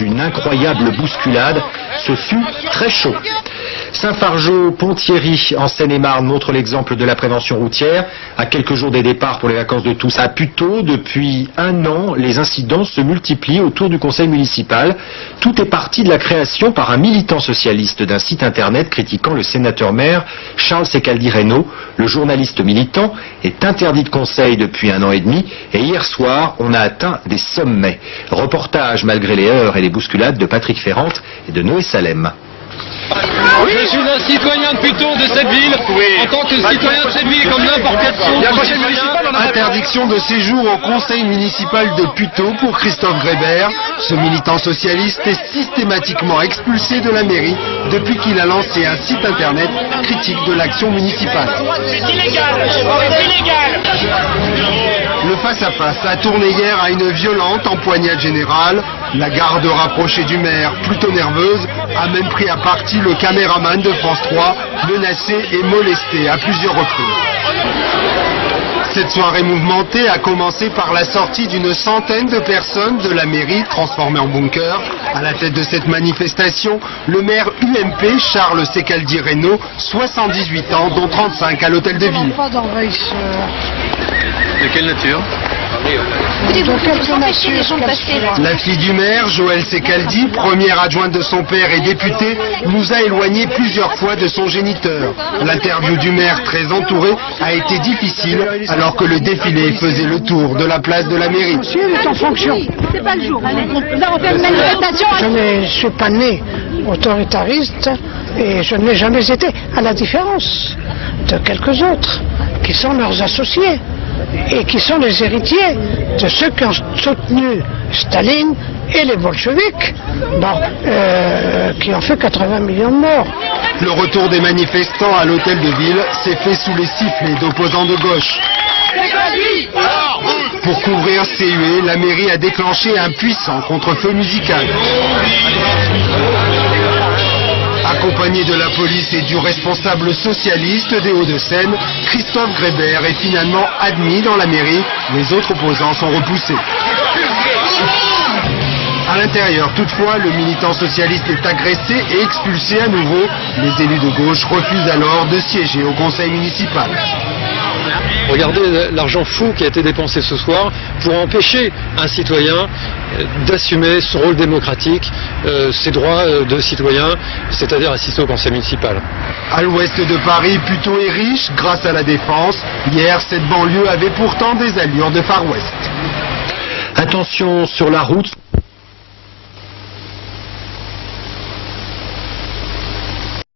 d'une incroyable bousculade. Ce fut très chaud. Saint-Fargeau-Ponthierry, en Seine-et-Marne, montre l'exemple de la prévention routière. À quelques jours des départs pour les vacances de tous à Puteaux, depuis 1 an, les incidents se multiplient autour du conseil municipal. Tout est parti de la création par un militant socialiste d'un site internet critiquant le sénateur-maire Charles Secaldi-Reynaud. Le journaliste militant est interdit de conseil depuis 1 an et demi et hier soir, on a atteint des sommets. Reportage malgré les heurts et les bousculades de Patrick Ferrante et de Noé Salem. Je suis un citoyen de Puteaux de cette ville. En tant que citoyen de cette ville, comme n'importe quel autre. Interdiction de séjour au conseil municipal de Puteaux pour Christophe Grébert. Ce militant socialiste est systématiquement expulsé de la mairie depuis qu'il a lancé un site internet critique de l'action municipale. C'est illégal, c'est illégal. Le face-à-face a tourné hier à une violente empoignade générale. La garde rapprochée du maire, plutôt nerveuse, a même pris à partie le caméraman de France 3, menacé et molesté à plusieurs reprises. Cette soirée mouvementée a commencé par la sortie d'une centaine de personnes de la mairie transformée en bunker. À la tête de cette manifestation, le maire UMP Charles Secaldi-Reynaud, 78 ans, dont 35 à l'hôtel de ville. De quelle nature? La fille du maire, Joëlle Secaldi, première adjointe de son père et députée, nous a éloignés plusieurs fois de son géniteur. L'interview du maire, très entouré, a été difficile alors que le défilé faisait le tour de la place de la mairie. Monsieur est en fonction. C'est pas le jour. Là, on fait une manifestation. Je ne suis pas né autoritariste et je n'ai jamais été, à la différence de quelques autres qui sont leurs associés et qui sont les héritiers de ceux qui ont soutenu Staline et les bolcheviks, qui ont fait 80 millions de morts. Le retour des manifestants à l'hôtel de ville s'est fait sous les sifflets d'opposants de gauche. Pour couvrir ces huées, la mairie a déclenché un puissant contre-feu musical. Accompagné de la police et du responsable socialiste des Hauts-de-Seine, Christophe Grébert est finalement admis dans la mairie. Les autres opposants sont repoussés. À l'intérieur, toutefois, le militant socialiste est agressé et expulsé à nouveau. Les élus de gauche refusent alors de siéger au conseil municipal. Regardez l'argent fou qui a été dépensé ce soir pour empêcher un citoyen d'assumer son rôle démocratique, ses droits de citoyen, c'est-à-dire assister au conseil municipal. À l'ouest de Paris, Puteaux est riche grâce à la défense. Hier, cette banlieue avait pourtant des allures de Far West. Attention sur la route.